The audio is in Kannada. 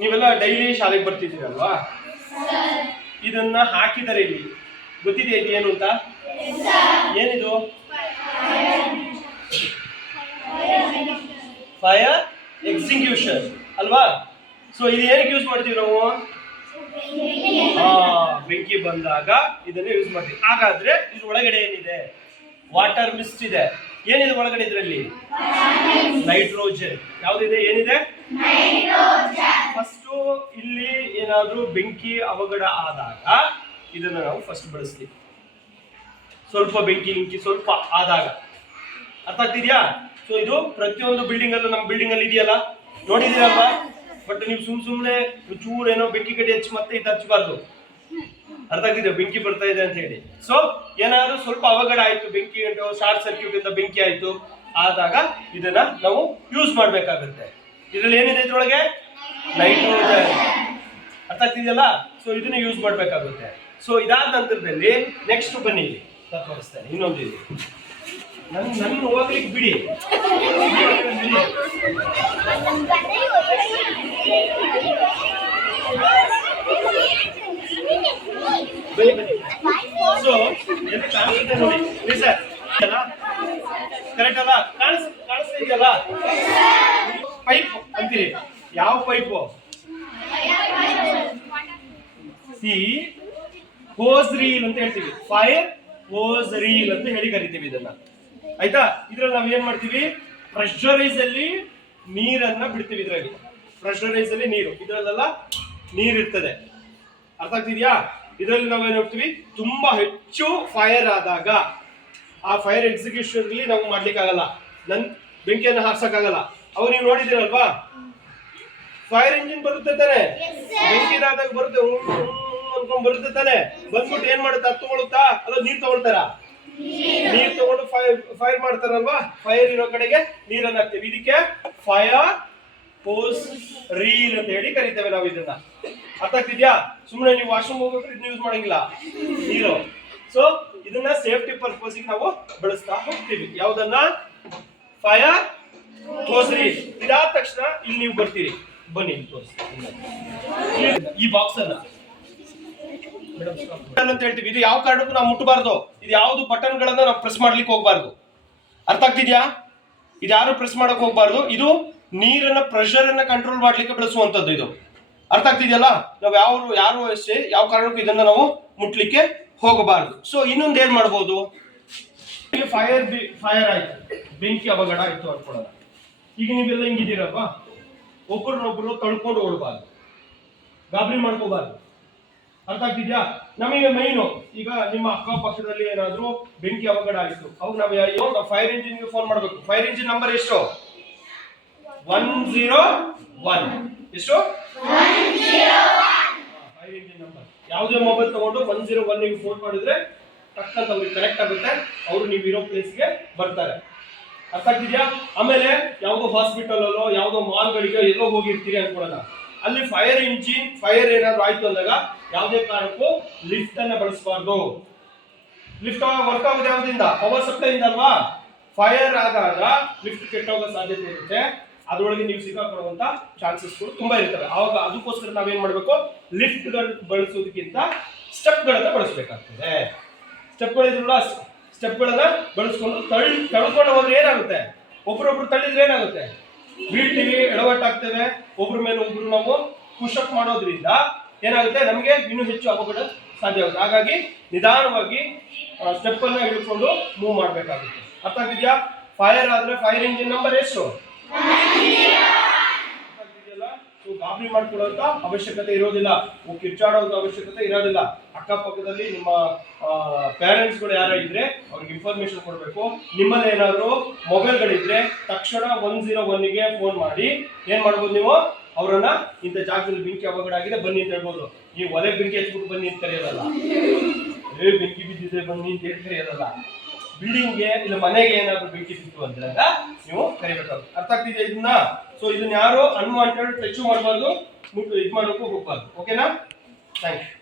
ನೀವೆಲ್ಲ ಡೈಲಿ ಶಾಲೆಗೆ ಬರ್ತಿದ್ದೀರಲ್ವಾ? ಇದನ್ನ ಹಾಕಿದರೆ ಇಲ್ಲಿ ಗೊತ್ತಿದೆ ಇದು ಏನು ಅಂತ? ಏನಿದು? ಫೈರ್ ಎಕ್ಸಿಕ್ಯೂಷನ್ ಅಲ್ವಾ? ಸೊ ಇದು ಏನಕ್ಕೆ ಯೂಸ್ ಮಾಡ್ತೀವಿ ನಾವು? ಬೆಂಕಿ ಬಂದಾಗ ಇದನ್ನ ಯೂಸ್ ಮಾಡ್ತೀವಿ. ಹಾಗಾದ್ರೆ ಇದ್ರ ಒಳಗಡೆ ಏನಿದೆ? ವಾಟರ್ ಮಿಸ್ಟ್ ಇದೆ. ಏನಿದೆ ಒಳಗಡೆ ಇದರಲ್ಲಿ? ನೈಟ್ರೋಜನ್. ಯಾವ್ದಿದೆ? ಏನಿದೆ? ಫಸ್ಟ್ ಇಲ್ಲಿ ಏನಾದ್ರೂ ಬೆಂಕಿ ಅವಘಡ ಆದಾಗ ಇದನ್ನ ನಾವು ಫಸ್ಟ್ ಬಳಸ್ತೀವಿ. ಸ್ವಲ್ಪ ಬೆಂಕಿ ಸ್ವಲ್ಪ ಆದಾಗ. ಅರ್ಥ ಆಗ್ತಿದ್ಯಾ? ಸೊ ಇದು ಪ್ರತಿಯೊಂದು ಬಿಲ್ಡಿಂಗ್ ಅಲ್ಲೂ, ನಮ್ಮ ಬಿಲ್ಡಿಂಗ್ ಅಲ್ಲಿ ಇದೆಯಲ್ಲ, ನೋಡಿದೀರಲ್ವಾ? ಬಟ್ ನೀವು ಸುಮ್ನೆ ಚೂರು ಏನೋ ಬೆಂಕಿ ಕಡೆ ಹಚ್ಚಿ ಮತ್ತೆ ಇದು ಹಚ್ಚಬಾರ್ದು. ಅರ್ಥ ಆಗ್ತಿದೆ? ಬೆಂಕಿ ಬರ್ತಾ ಇದೆ ಅಂತ ಹೇಳಿ. ಸೊ ಏನಾದ್ರು ಸ್ವಲ್ಪ ಅವಘಡ ಆಯ್ತು, ಬೆಂಕಿ ಶಾರ್ಟ್ ಸರ್ಕ್ಯೂಟ್ ಇಂದ ಬೆಂಕಿ ಆಯ್ತು ಆದಾಗ ಇದನ್ನ ನಾವು ಯೂಸ್ ಮಾಡ್ಬೇಕಾಗುತ್ತೆ. ಇದ್ರಲ್ಲಿ ಏನಿದೆ? ಇದ್ರೊಳಗೆ ನೈಟ್ರೋಜನ್. ಅರ್ಥ ಆಗ್ತಿದೆಯಲ್ಲ? ಸೊ ಇದನ್ನ ಯೂಸ್ ಮಾಡ್ಬೇಕಾಗುತ್ತೆ. ಸೊ ಇದಾದ ನಂತರದಲ್ಲಿ ನೆಕ್ಸ್ಟ್ ಬನ್ನಿ ಇಲ್ಲಿ ತೋರಿಸ್ತೇನೆ. ಇನ್ನೊಂದು ಇದೆ, ನನ್ನ ಹೋಗ್ಲಿಕ್ಕೆ ಬಿಡಿ. ಸೊ ನೋಡಿ ಸರ್, ಕರೆಕ್ಟ್ ಅಲ್ಲ? ಕಾಣಿಸ್ತಾ ಇದೆಯಲ್ಲ? ಪೈಪ್ ಅಂತೀರಿ. ಯಾವ ಪೈಪು? ಸಿ ಹೋಸ್ ರೀಲ್ ಅಂತ ಹೇಳ್ತೀವಿ. ಫೈರ್ ಹೋಸ್ ರೀಲ್ ಅಂತ ಹೇಳಿ ಕರಿತೀವಿ ಇದನ್ನ. ಆಯ್ತಾ? ಇದ್ರಲ್ಲಿ ನಾವ್ ಏನ್ ಮಾಡ್ತೀವಿ? ಪ್ರೆಷರೈಸ್ ಅಲ್ಲಿ ನೀರನ್ನ ಬಿಡ್ತೀವಿ. ಇದ್ರಲ್ಲಿ ಪ್ರೆಷರೈಸ್ ಅಲ್ಲಿ ನೀರು, ಇದ್ರಲ್ಲೆಲ್ಲ ನೀರ್ ಇರ್ತದೆ. ಅರ್ಥ ಆಗ್ತಿದ್ಯಾ? ಇದರಲ್ಲಿ ನಾವೇನ್ ನೋಡ್ತೀವಿ? ತುಂಬಾ ಹೆಚ್ಚು ಫೈರ್ ಆದಾಗ ಆ ಫೈರ್ ಎಕ್ಸಿಕ್ಯೂಷನ್ ಅಲ್ಲಿ ನಾವು ಮಾಡ್ಲಿಕ್ಕೆ ಆಗಲ್ಲ, ಬೆಂಕಿಯನ್ನು ಹಾರ್ಸಕ್ಕಾಗಲ್ಲ. ಅವು ನೀವು ನೋಡಿದಿರಲ್ವಾ? ಫೈರ್ ಇಂಜಿನ್ ಬರುತ್ತೆ ತಾನೆ, ಬೆಂಕಿ ಆದಾಗ ಬರುತ್ತೆ, ಅನ್ಕೊಂಡ್ ಬರುತ್ತೆ ತಾನೆ. ಬಂದ್ಬಿಟ್ಟು ಏನ್ ಮಾಡುತ್ತೆ? ಅದು ತಗೊಳುತ್ತಾ? ಅಲ್ಲ ನೀರ್ ತಗೊಳ್ತಾರ? ನೀರ್ ತಗೊಂಡು ಫೈರ್ ಮಾಡ್ತಾರಲ್ವಾ? ಫೈರ್ ಇರೋ ಕಡೆಗೆ ನೀರನ್ನ ಹಾಕ್ತೀವಿ. ಇದಕ್ಕೆ ಫೈರ್ ಹೋಸ್ ರೀಲ್ ಅಂತ ಹೇಳಿ ಕರಿತೇವೆ ನಾವು ಇದನ್ನ. ಅರ್ಥ ಆಗ್ತಿದ್ಯಾ? ಸುಮ್ಮನೆ ನೀವು ವಾಶ್ರೂಮ್ ಹೋಗ್ಬಿಟ್ರೆ ಇದನ್ನ ಯೂಸ್ ಮಾಡಂಗಿಲ್ಲ, ನೀರು. ಸೊ ಇದನ್ನ ಸೇಫ್ಟಿ ಪರ್ಪಸ್ ನಾವು ಬಳಸ್ತಾ ಹೋಗ್ತೀವಿ. ಯಾವ್ದನ್ನ? Fire hose reel. ಇದಾದ ತಕ್ಷಣ ಇಲ್ಲಿ ನೀವು ಬರ್ತೀರಿ. ಬನ್ನಿ ಈ ಬಾಕ್ಸ್ ಅನ್ನ ಅಂತ ಹೇಳ್ತೀವಿ. ಇದು ಯಾವ ಕಾರಣಕ್ಕೂ ನಾವು ಮುಟ್ಟಬಾರ್ದು. ಇದು ಯಾವ್ದು ಬಟನ್ ಗಳನ್ನ ನಾವು ಪ್ರೆಸ್ ಮಾಡ್ಲಿಕ್ಕೆ ಹೋಗ್ಬಾರ್ದು. ಅರ್ಥ ಆಗ್ತಿದ್ಯಾ? ಇದು ಯಾರು ಪ್ರೆಸ್ ಮಾಡಕ್ ಹೋಗ್ಬಾರ್ದು. ಇದು ನೀರನ್ನ ಪ್ರೆಷರ್ ಅನ್ನ ಕಂಟ್ರೋಲ್ ಮಾಡ್ಲಿಕ್ಕೆ ಬಳಸುವಂತದ್ದು ಇದು. ಅರ್ಥ ಆಗ್ತಿದೆಯಲ್ಲ? ನಾವು ಯಾರು ಅಷ್ಟೇ ಯಾವ ಕಾರಣಕ್ಕೂ ಇದನ್ನ ನಾವು ಮುಟ್ಲಿಕ್ಕೆ ಹೋಗಬಾರ್ದು. ಸೊ ಇನ್ನೊಂದು ಏನ್ ಮಾಡ್ಬೋದು? ಫೈರ್ ಆಯ್ತು, ಬೆಂಕಿ ಅವಘಡ ಆಯ್ತು ಅನ್ಕೊಳ್ಳೋಣ. ಈಗ ನೀವೆಲ್ಲ ಹಿಂಗಿದ್ದೀರಲ್ವಾ? ಒಬ್ಬರನ್ನೊಬ್ಬರು ತಳ್ಕೊಂಡು ಓಡಬಾರ್ದು, ಗಾಬರಿ ಮಾಡ್ಕೋಬಾರ್ದು. ಅರ್ಥ ಆಗ್ತಿದ್ಯಾ? ನಮಗೆ ಮೈನು ಈಗ ನಿಮ್ಮ ಅಕ್ಕಪಕ್ಕದಲ್ಲಿ ಏನಾದ್ರೂ ಬೆಂಕಿ ಅವಘಡ ಆಯ್ತು, ಅವಾಗ ನಾವು ಫೈರ್ ಇಂಜಿನ್ ಗೆ ಫೋನ್ ಮಾಡ್ಬೇಕು. ಫೈರ್ ಇಂಜಿನ್ ನಂಬರ್ ಎಷ್ಟು? 101. ಎಷ್ಟು? 101. Fire engine number. ಯಾವುದೇ ಮೊಬೈಲ್ ತಗೊಂಡು 101 ಗೆ ಫೋನ್ ಮಾಡಿದ್ರೆ ಟಕ್ಕಂತ ಅವ್ರಿಗೆ ಕನೆಕ್ಟ್ ಆಗುತ್ತೆ, ಅವರು ನೀವು ಇರೋ ಪ್ಲೇಸ್ಗೆ ಬರ್ತಾರೆ. ಅರ್ಥ ಆಗ್ತಿದ್ಯಾ? ಆಮೇಲೆ ಯಾವುದೋ ಹಾಸ್ಪಿಟಲ್ ಅಲ್ಲೋ ಯಾವುದೋ ಮಾಲ್ಗಳಿಗೆ ಎಲ್ಲೋ ಹೋಗಿರ್ತೀರಿ ಅನ್ಕೊಳ್ಳೋಣ. ಅಲ್ಲಿ ಫೈರ್ ಇಂಜಿನ್ ಫೈರ್ ಏನಾದ್ರು ಆಯ್ತು ಅಂದಾಗ ಯಾವುದೇ ಕಾರಣಕ್ಕೂ ಲಿಫ್ಟ್ ಅನ್ನ ಬಳಸಬಾರ್ದು. ಲಿಫ್ಟ್ ವರ್ಕ್ ಆಗೋದು ಯಾವ್ದ್ರಿಂದ? ಪವರ್ ಸಪ್ಲೈ ಇಂದ ಅಲ್ವಾ? ಫೈರ್ ಆದಾಗ ಲಿಫ್ಟ್ ಕೆಟ್ಟೋಗೋ ಸಾಧ್ಯತೆ ಇರುತ್ತೆ, ಅದರೊಳಗೆ ನೀವು ಸಿಕ್ಕಾಕೊಳ್ಳುವಂತ ಚಾನ್ಸಸ್ಗಳು ತುಂಬಾ ಇರ್ತವೆ. ಆವಾಗ ಅದಕ್ಕೋಸ್ಕರ ನಾವೇನ್ ಮಾಡ್ಬೇಕು? ಲಿಫ್ಟ್ ಬಳಸೋದಕ್ಕಿಂತ ಸ್ಟೆಪ್ ಗಳನ್ನ ಬಳಸಬೇಕಾಗ್ತದೆ. ಸ್ಟೆಪ್ಗಳನ್ನ ಬಳಸ್ಕೊಂಡು ತಳ್ಕೊಂಡು ಹೋದ್ರೆ ಏನಾಗುತ್ತೆ? ಒಬ್ರೊಬ್ರು ತಳ್ಳಿದ್ರೆ ಏನಾಗುತ್ತೆ? ಬೀಳ್ತೀವಿ, ಎಡವಟ್ಟಾಗ್ತೇವೆ, ಒಬ್ರ ಮೇಲೆ ಒಬ್ರು ನಾವು ಪುಷಪ್ ಮಾಡೋದ್ರಿಂದ ಏನಾಗುತ್ತೆ? ನಮಗೆ ಇನ್ನೂ ಹೆಚ್ಚು ಅವಘಡ ಸಾಧ್ಯ ಆಗುತ್ತೆ. ಹಾಗಾಗಿ ನಿಧಾನವಾಗಿ ಸ್ಟೆಪ್ ಅನ್ನ ಹಿಡ್ಕೊಂಡು ಮೂವ್ ಮಾಡ್ಬೇಕಾಗುತ್ತೆ. ಅರ್ಥ ಆಗ್ತಿದ್ಯಾ? ಫೈರ್ ಆದ್ರೆ ಫೈರ್ ಇಂಜಿನ್ ನಂಬರ್ ಎಷ್ಟು? ಗಾಬರಿ ಮಾಡ್ಕೊಳ್ಳೋಂತ ಅವಶ್ಯಕತೆ ಇರೋದಿಲ್ಲ, ಕಿರ್ಚಾಡೋಂತ ಅವಶ್ಯಕತೆ ಇರೋದಿಲ್ಲ. ಅಕ್ಕಪಕ್ಕದಲ್ಲಿ ನಿಮ್ಮ ಪೇರೆಂಟ್ಸ್ ಗಳು ಯಾರ ಇದ್ರೆ ಅವ್ರಿಗೆ ಇನ್ಫಾರ್ಮೇಶನ್ ಕೊಡ್ಬೇಕು. ನಿಮ್ಮಲ್ಲಿ ಏನಾದ್ರು ಮೊಬೈಲ್ಗಳಿದ್ರೆ ತಕ್ಷಣ 101 ಗೆ ಫೋನ್ ಮಾಡಿ ಏನ್ ಮಾಡ್ಬೋದು? ನೀವು ಅವರನ್ನ ಇಂಥ ಜಾಗದಲ್ಲಿ ಬೆಂಕಿ ಅವಘಡ ಆಗಿದೆ ಬನ್ನಿ ಅಂತ ಹೇಳ್ಬೋದು. ನೀವು ಒಲೆ ಬೆಂಕಿ ಹಚ್ಬಿಟ್ಟು ಬನ್ನಿ ಅಂತ ಕರೆಯೋದಲ್ಲ, ಬೆಂಕಿ ಬಿದ್ದಿದೆ ಬನ್ನಿ ಅಂತ ಹೇಳಿ ಕರೆಯೋದಲ್ಲ. ಬಿಲ್ಡಿಂಗ್ಗೆ ಇಲ್ಲ ಮನೆಗೆ ಏನಾದ್ರು ಬೆಂಕಿ ಬಿತ್ತು ಅಂದಾಗ ನೀವು ಕರಿಬೇಕಾಗುತ್ತೆ. ಅರ್ಥ ಆಗ್ತಿದೆ ಇದನ್ನ? ಸೊ ಇದನ್ನ ಯಾರು ಅನ್ವಾಂಟೆಡ್ ಟಚ್ ಮಾಡಬಾರ್ದು, ಇದು ಮಾಡೋಕ್ಕೂ ಹೋಗ್ಬಾರ್ದು. ಓಕೆನಾ? Thank you.